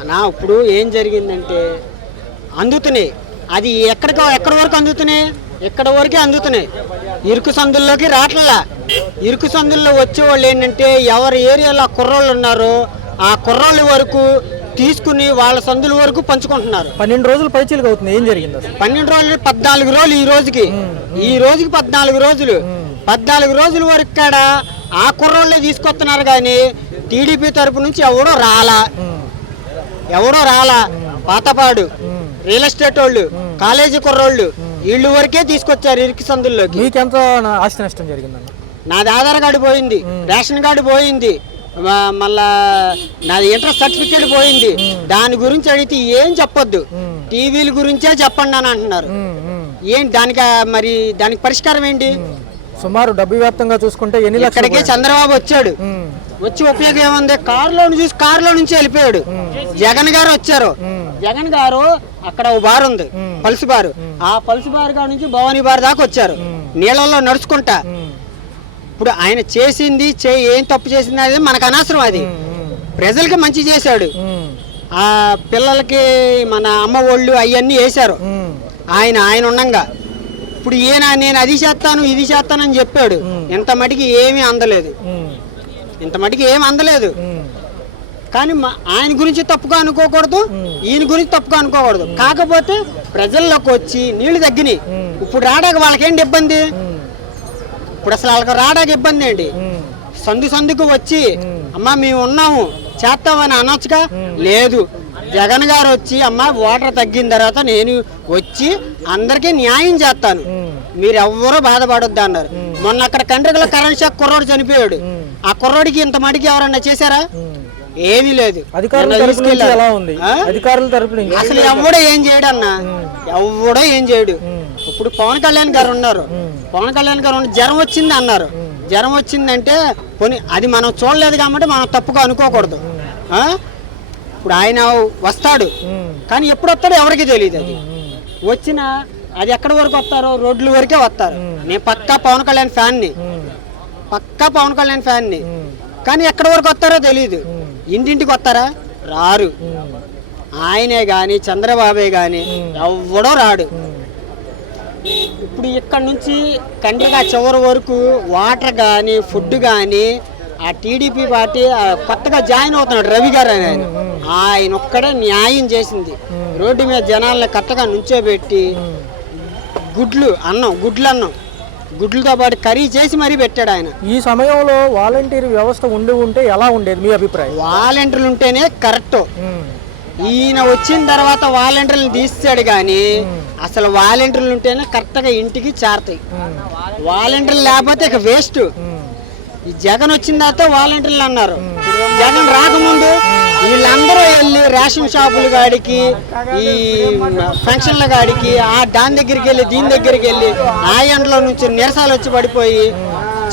అన్నా ఇప్పుడు ఏం జరిగిందంటే అందుతున్నాయి, అది ఎక్కడి వరకు అందుతున్నాయి, ఎక్కడి వరకే అందుతున్నాయి, ఇరుకు సందుల్లోకి రావట్లా. ఇరుకు సందుల్లో వచ్చేవాళ్ళు ఏంటంటే ఎవరి ఏరియాలో కుర్రోళ్ళు ఉన్నారో ఆ కుర్రోళ్ళ వరకు తీసుకుని వాళ్ళ సందుల వరకు పంచుకుంటున్నారు. 12 రోజులు పైచీలకు అవుతుంది. ఏం జరిగింది? 12 రోజులు 14 రోజులు ఈ రోజుకి 14 రోజులు 14 రోజుల వరకు కాడ ఆ కుర్రోళ్ళే తీసుకొస్తున్నారు. కానీ టీడీపీ తరపు నుంచి ఎవడో రాలా. పాతపాడు రియల్ ఎస్టేట్ వాళ్ళు, కాలేజీ కుర్రోళ్ళు వీళ్ళు వరకే తీసుకొచ్చారు ఇరికి సందుల్లోకి. మీకెంత ఆస్తి నష్టం జరిగిందన్న? నాది ఆధార్ కార్డు పోయింది, రేషన్ కార్డు పోయింది, మళ్ళా నాది ఇంటర్ సర్టిఫికేట్ పోయింది. దాని గురించి అడిగితే ఏం చెప్పొద్దు, టీవీల గురించే చెప్పండి అని అంటున్నారు. ఏంటి దానికి పరిష్కారం ఏంటి? సుమారు డబ్బు వ్యాప్తంగా చూసుకుంటే ఎన్ని లక్షలు? ఇక్కడికే చంద్రబాబు వచ్చాడు, వచ్చి ఉపయోగం ఏముంది? కారులో నుంచి వెళ్ళిపోయాడు. జగన్ గారు వచ్చారు, జగన్ గారు అక్కడ ఓ బార్ ఉంది, పల్స్ బారు, ఆ పల్స్ బార్ కాడ నుంచి భవానీ బార్ దాకా వచ్చారు నీళ్ళల్లో నడుచుకుంటా. ఇప్పుడు ఆయన చేసింది ఏం తప్పు చేసింది అనేది మనకు అనవసరం. అది ప్రజలకి మంచి చేశాడు. ఆ పిల్లలకి మన అమ్మ ఒళ్ళు అవన్నీ వేశారు ఆయన ఉండంగా. ఇప్పుడు నేను అది చేస్తాను ఇది చేస్తానని చెప్పాడు, ఇంత మటుకి ఏమీ అందలేదు. కానీ ఆయన గురించి తప్పుగా అనుకోకూడదు, ఈయన గురించి తప్పుగా అనుకోకూడదు. కాకపోతే ప్రజల్లోకి వచ్చి నీళ్లు తగ్గినాయి. ఇప్పుడు రావడానికి వాళ్ళకేంటి ఇబ్బంది? ఇప్పుడు అసలు వాళ్ళకి రావడానికి ఇబ్బంది ఏంటి? సందుకు వచ్చి అమ్మ మేము ఉన్నాము చేస్తామని అనొచ్చుగా. లేదు, జగన్ గారు వచ్చి అమ్మ వాటర్ తగ్గిన తర్వాత నేను వచ్చి అందరికీ న్యాయం చేస్తాను, మీరు ఎవ్వరూ బాధపడొద్దు అన్నారు. మొన్న అక్కడ కండ్రికల కరెంట్ షాక్ కుర్రోడు చనిపోయాడు. ఆ కుర్రోడికి ఇంత మటుకి ఎవరన్నా చేశారా? ఏమీ లేదు. అసలు ఎవడో ఏం చేయడు అన్న, ఎవడో ఏం చేయడు. ఇప్పుడు పవన్ కళ్యాణ్ గారు ఉన్నారు, జ్వరం వచ్చింది అన్నారు. జ్వరం వచ్చిందంటే పోనీ అది మనం చూడలేదు కాబట్టి మనం తప్పుగా అనుకోకూడదు. ఇప్పుడు ఆయన వస్తాడు, కానీ ఎప్పుడు వస్తాడో ఎవరికి తెలియదు. అది వచ్చినా అది ఎక్కడి వరకు వస్తారో రోడ్ల వరకే వస్తారు. నేను పక్కా పవన్ కళ్యాణ్ ఫ్యాన్ని, కానీ ఎక్కడి వరకు వస్తారో తెలియదు. ఇంటింటికి వస్తారా? రారు. ఆయనే కానీ చంద్రబాబే కానీ ఎవడో రాడు. ఇప్పుడు ఇక్కడ నుంచి కండ్రిగా చివరి వరకు వాటర్ కానీ ఫుడ్ కానీ ఆ టీడీపీ పార్టీ కొత్తగా జాయిన్ అవుతున్నాడు రవి గారు అని ఆయన ఒక్కడే న్యాయం చేసింది. రోడ్డు మీద జనాలను కరెక్ట్గా నుంచోబెట్టి గుడ్లతో పాటు కర్రీ చేసి మరీ పెట్టాడు ఆయన. ఈ సమయంలో వాలంటీర్ వ్యవస్థ ఉంటే ఎలా ఉండేది మీ అభిప్రాయం? వాలంటీర్లు ఉంటేనే కరెక్ట్. ఈయన వచ్చిన తర్వాత వాలంటీర్లు తీస్తాడు, కానీ అసలు వాలంటీర్లు ఉంటేనే కరెక్ట్గా ఇంటికి చేరతాయి. వాలంటీర్లు లేకపోతే ఇక వేస్ట్. ఈ జగన్ వచ్చిన తర్వాత వాలంటీర్లు అన్నారు. జగన్ రాకముందు వీళ్ళందరూ వెళ్ళి రేషన్ షాపుల కాడికి, ఈ ఫంక్షన్ల కాడికి, దాని దగ్గరికి వెళ్ళి దీని దగ్గరికి వెళ్ళి ఆ ఎండలో నుంచి నిరసాలు వచ్చి పడిపోయి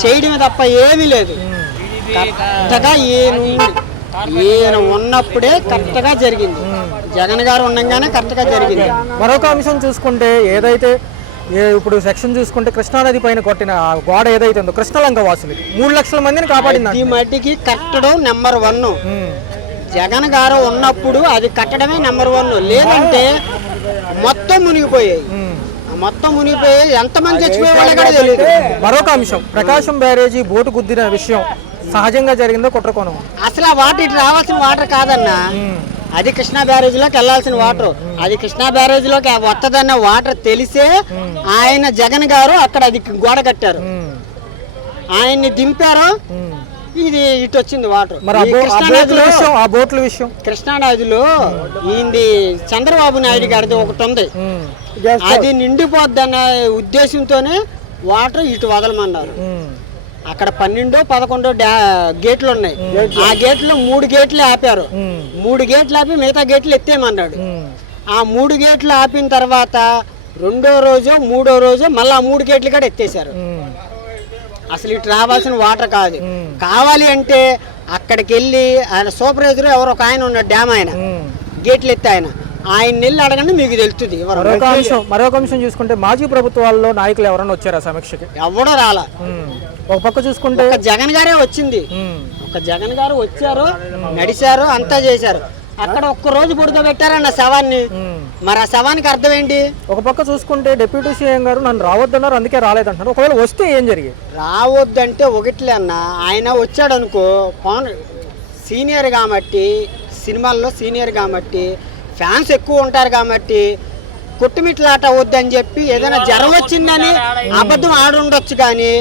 చేయడమే తప్ప ఏమీ లేదు. కరెక్ట్గా ఈయన ఉన్నప్పుడే కరెక్ట్గా జరిగింది. జగన్ గారు ఉండగానే కరెక్ట్గా జరిగింది. మరొక అంశం చూసుకుంటే ఏదైతే ఇప్పుడు సెక్షన్ చూసుకుంటే కృష్ణానది పైన కొట్టిన గోడ ఏదైతే ఉందో కృష్ణలంక వాసులకి 3 లక్షల మందిని కాపాడింది. ఈ మట్టికి కట్టడం నెంబర్ 1. జగన్ గారు ఉన్నప్పుడు అది కట్టడమే నెంబర్ 1. లేదంటే మొత్తం మునిగిపోయాయి. ఎంతమంది చచ్చిపోయేవాళ్ళు కూడా తెలియదు. మరొక అంశం, ప్రకాశం బ్యారేజీ బోటు గుద్దిన విషయం సహజంగా జరిగిందో కుట్రకోణం? అసలు ఆ వాటర్ ఇటు రావాల్సిన వాటర్ కాదన్నా, అది కృష్ణా బ్యారేజీలోకి వెళ్లాల్సిన వాటర్. అది కృష్ణా బ్యారేజీలోకి వస్తుందన్న వాటర్ తెలిసే ఆయన జగన్ గారు అక్కడ అది గోడ కట్టారు, ఆయన్ని దింపారు, ఇది ఇటు వచ్చింది వాటర్. కృష్ణానదిలో ఈయనది చంద్రబాబు నాయుడు గారిది ఒకటి ఉంది, అది నిండిపోద్దన్న ఉద్దేశంతోనే వాటర్ ఇటు వదలమన్నారు. అక్కడ 12-11 గేట్లు ఉన్నాయి. ఆ గేట్లు 3 గేట్లు ఆపారు. 3 గేట్లు ఆపి మిగతా గేట్లు ఎత్తేయమన్నాడు. ఆ 3 గేట్లు ఆపిన తర్వాత 2వ రోజు 3వ రోజు మళ్ళీ 3 గేట్లు కూడా ఎత్తేసారు. అసలు ఇటు రావాల్సిన వాటర్ కాదు. కావాలి అంటే అక్కడికి వెళ్ళి ఆయన సూపర్వైజర్ ఎవరో ఒక ఆయన ఉన్నాడు, డ్యామ్ ఆయన, గేట్లు ఎత్తే ఆయన నెల్లి అడగండి మీకు తెలుస్తుంది. మరొక అంశం చూసుకుంటే మాజీ ప్రభుత్వాల్లో నాయకులు ఎవరన్నా వచ్చారా సమీక్షకి? ఎవడో రాలా. ఒక పక్క చూసుకుంటే జగన్ గారే వచ్చింది, ఒక జగన్ గారు వచ్చారు, నడిచారు, అంతా చేశారు. అక్కడ ఒక్క రోజు పడుకోబెట్టారన్న శవాన్ని. మరి ఆ శవానికి అర్థం ఏంటి? ఒక పక్క చూసుకుంటే డిప్యూటీ సీఎం గారు నన్ను రావద్దన్నారు, అందుకే రాలేదంటున్నారు. ఒకవేళ వస్తే ఏం జరిగింది? రావద్దంటే ఒకట్లే అన్న, ఆయన వచ్చాడు అనుకో, సీనియర్ కాబట్టి, సినిమాల్లో సీనియర్ కాబట్టి, ఫ్యాన్స్ ఎక్కువ ఉంటారు కాబట్టి కొట్టుమిట్లాట వద్దని చెప్పి ఏదైనా జ్వరం వచ్చిందని అబద్ధం ఆడుండొచ్చు, కానీ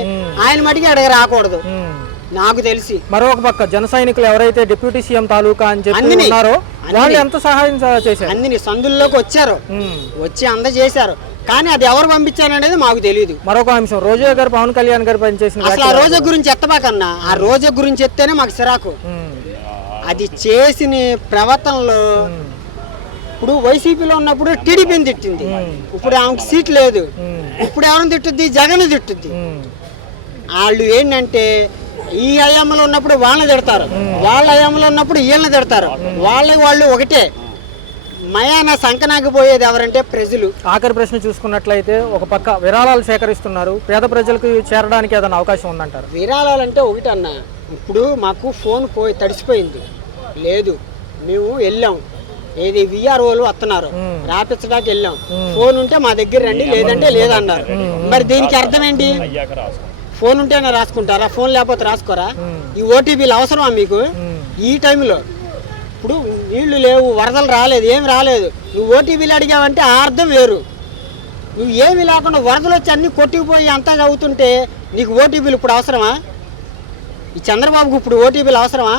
ఆయన మటుకి అడిగి రాకూడదు నాకు తెలిసి. మరొక పక్క జన సైనికులు ఎవరైతే డిప్యూటీ సీఎం తాలూకా అని చెప్పి ఉన్నారో వాళ్ళు ఎంత సహాయం చేశారు? అన్ని సందుల్లోకి వచ్చారు, వచ్చి అందజేశారు, కానీ అది ఎవరు పంపించారనేది మాకు తెలియదు. మరొక అంశం, రోజా గారు పవన్ కళ్యాణ్ గారు పనిచేసిన అసలు ఆ రోజా గురించి ఎత్తబాకన్నా, ఆ రోజా గురించి ఎత్తేనే మాకు సిరాకు. అది చేసిన ప్రవర్తనలో ఇప్పుడు వైసీపీలో ఉన్నప్పుడు టీడీపీని తిట్టింది, ఇప్పుడు ఆమెకు సీట్ లేదు, ఇప్పుడు ఎవరిని తిట్టుద్ది? జగన్ తిట్టుద్ది. వాళ్ళు ఏంటంటే ఈ హయాంలో ఉన్నప్పుడు వాళ్ళని తిడతారు, వాళ్ళ హయాంలో ఉన్నప్పుడు వీళ్ళని తిడతారు, వాళ్ళు ఒకటే. మయాన సంకనాకి పోయేది ఎవరంటే ప్రజలు. ఆఖరి ప్రశ్న చూసుకున్నట్లయితే ఒక పక్క విరాళాలు సేకరిస్తున్నారు, పేద ప్రజలకు చేరడానికి ఏదైనా అవకాశం ఉందంటారు? విరాళాలంటే ఒకటి అన్న, ఇప్పుడు మాకు ఫోన్ తడిసిపోయింది లేదు, మేము వెళ్ళాం, ఏది విఆర్ఓలు వస్తున్నారు రాపించడానికి వెళ్ళాం, ఫోన్ ఉంటే మా దగ్గర రండి, లేదంటే లేదన్నారు. మరి దీనికి అర్థం ఏంటి? ఫోన్ ఉంటేనే రాసుకుంటారా? ఫోన్ లేకపోతే రాసుకోరా? ఈ ఓటీపీలు అవసరమా మీకు ఈ టైంలో? ఇప్పుడు నీళ్లు లేవు, వరదలు రాలేదు, ఏమి రాలేదు, నువ్వు ఓటీపీలు అడిగావంటే ఆ అర్థం వేరు. నువ్వు ఏమి లేకుండా వరదలు వచ్చి అన్ని కొట్టుకుపోయి అంతా చదువుతుంటే నీకు ఓటీపీలు ఇప్పుడు అవసరమా? ఈ చంద్రబాబుకు ఇప్పుడు ఓటీపీలు అవసరమా?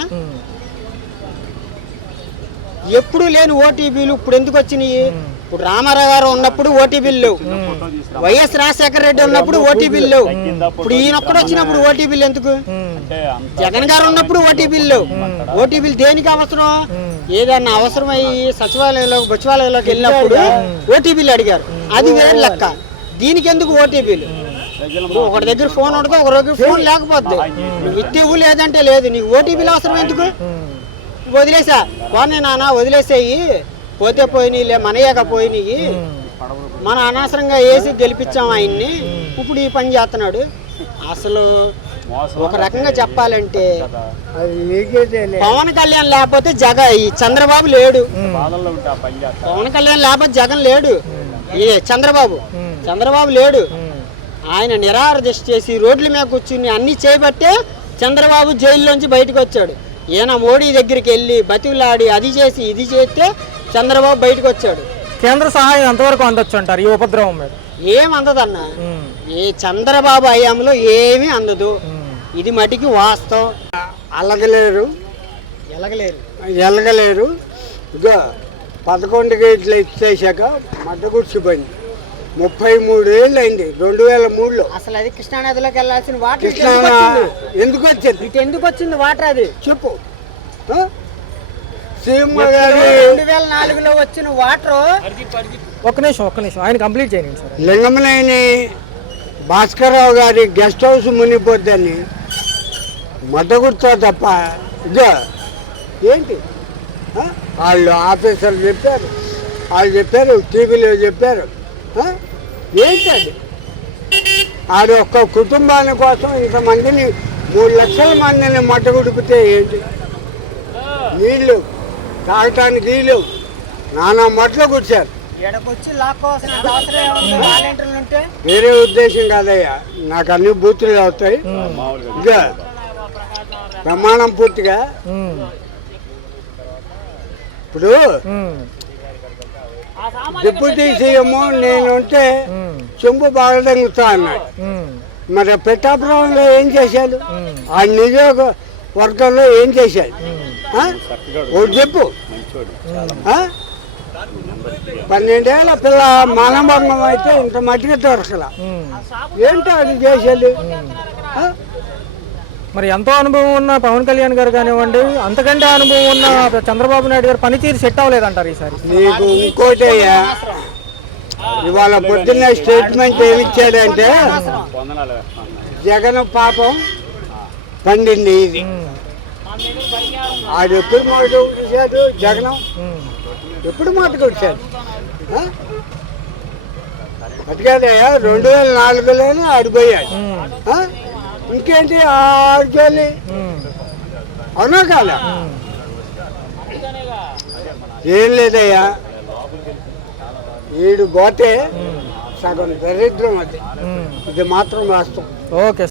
ఎప్పుడు లేని ఓటీపీలు ఇప్పుడు ఎందుకు వచ్చినాయి? ఇప్పుడు రామారావు గారు ఉన్నప్పుడు ఓటీపీలు లేవు, వైఎస్ రాజశేఖర రెడ్డి ఉన్నప్పుడు ఓటీపీలు లేవు, ఇప్పుడు ఈయనొక్కడు వచ్చినప్పుడు ఓటీపీలు ఎందుకు? జగన్ గారు ఉన్నప్పుడు ఓటీపీలు లేవు. ఓటీపీలు దేనికి అవసరం? ఏదన్నా అవసరమయ్యి సచివాలయంలోకి వెళ్ళినప్పుడు ఓటీపీలు అడిగారు, అది వేరే లెక్క. దీనికి ఎందుకు ఓటీపీలు? ఒకటి దగ్గర ఫోన్ ఉంటుంది, ఒక దగ్గర ఫోన్ లేకపోద్ది, నువ్వు ఇవ్వు లేదంటే లేదు, నీకు ఓటీపీలు అవసరం ఎందుకు? వదిలేసా పోనీ నాన్న, వదిలేసేయి, పోతే పోయినాయిలే, మనయ్యాక పోయినాయి, మనం అనవసరంగా వేసి గెలిపించాం ఆయన్ని, ఇప్పుడు ఈ పని చేస్తున్నాడు. అసలు ఒక రకంగా చెప్పాలంటే పవన్ కళ్యాణ్ లేకపోతే ఈ చంద్రబాబు లేడు, పవన్ కళ్యాణ్ లేకపోతే జగన్ లేడు, చంద్రబాబు లేడు. ఆయన నిరాహారదీక్ష చేసి రోడ్ల మీద కూర్చుని అన్ని చేయబట్టే చంద్రబాబు జైల్లోంచి బయటకు వచ్చాడు. ఈయన మోడీ దగ్గరికి వెళ్ళి బతిలాడి అది చేసి ఇది చేస్తే చంద్రబాబు బయటకు వచ్చాడు. కేంద్ర సహాయం ఎంతవరకు అందొచ్చు అంటారు ఈ ఉపద్రవం మీద? ఏం అందదన్న, ఏ చంద్రబాబు హయాంలో ఏమీ అందదు, ఇది మటికి వాస్తవం. ఎలగలేరు ఇక 11 గేట్లు ఇచ్చేసాక మడ్డ గుర్చిపోయింది. 33 ఏళ్ళు అయింది, 2003లో. అసలు అది కృష్ణానదిలోకి వెళ్ళాల్సిన వాటర్ ఎందుకు వచ్చింది? ఇటు ఎందుకు వచ్చింది వాటర్? అది చెప్పు. సీఎం గారి 2004లో వచ్చిన వాటర్. ఒక్క నిమిషం ఆయన కంప్లీట్ చేయండి సార్. లింగమనేని భాస్కర్రావు గారి గెస్ట్ హౌస్ మునిగిపోద్దని మడ్డ గుర్తా తప్ప ఇక ఏంటి? వాళ్ళు ఆఫీసర్లు చెప్పారు, టీవీలో చెప్పారు. ఏంటి అది? ఆడి ఒక్క కుటుంబాని కోసం ఇంతమందిని 3 లక్షల మందిని మట్టగుడిపితే ఏంటి? నీళ్ళు తాగటానికి నీళ్ళు నానా మట్లు కూర్చారు. వేరే ఉద్దేశం కాదయ్యా, నాకు అన్ని బూతులు అవుతాయి. ఇక ప్రమాణం పూర్తిగా ఇప్పుడు డిప్యూటీ సీఎం నేనుంటే చెంబు బాగా తగ్గుతా అన్నాడు. మరి పెట్టాపురంలో ఏం చేశాడు? ఆ నియోజకవర్గంలో ఏం చేశాడు? ఒకటి చెప్పు. 12 ఏళ్ళ పిల్ల మానభంగం అయితే ఇంత మట్టిగా దొరకల. ఏంటో అది చేసేది? మరి ఎంతో అనుభవం ఉన్న పవన్ కళ్యాణ్ గారు కానివ్వండి, అంతకంటే అనుభవం ఉన్న చంద్రబాబు నాయుడు గారు పనితీరు సెట్ అవ్వలేదంటారు ఈసారి. నీకు ఇంకోటయ్యా, ఇవాళ పొద్దున్న స్టేట్మెంట్ ఏమిచ్చాడంటే జగన్ పాపం పండింది ఇది. ఆడు ఎప్పుడు మాట వచ్చాడు? జగన్ ఎప్పుడు మాటకు వచ్చాడు? అటుకాదయ్యా, 2004లోనే ఆడిపోయాడు. ఇంకేంటి ఆడుకోవాలి? అవునా కాదా? ఏం లేదయ్యా, ఈడు పోతే సగం దరిద్రం అది. ఇది మాత్రం వాస్తవం. ఓకే.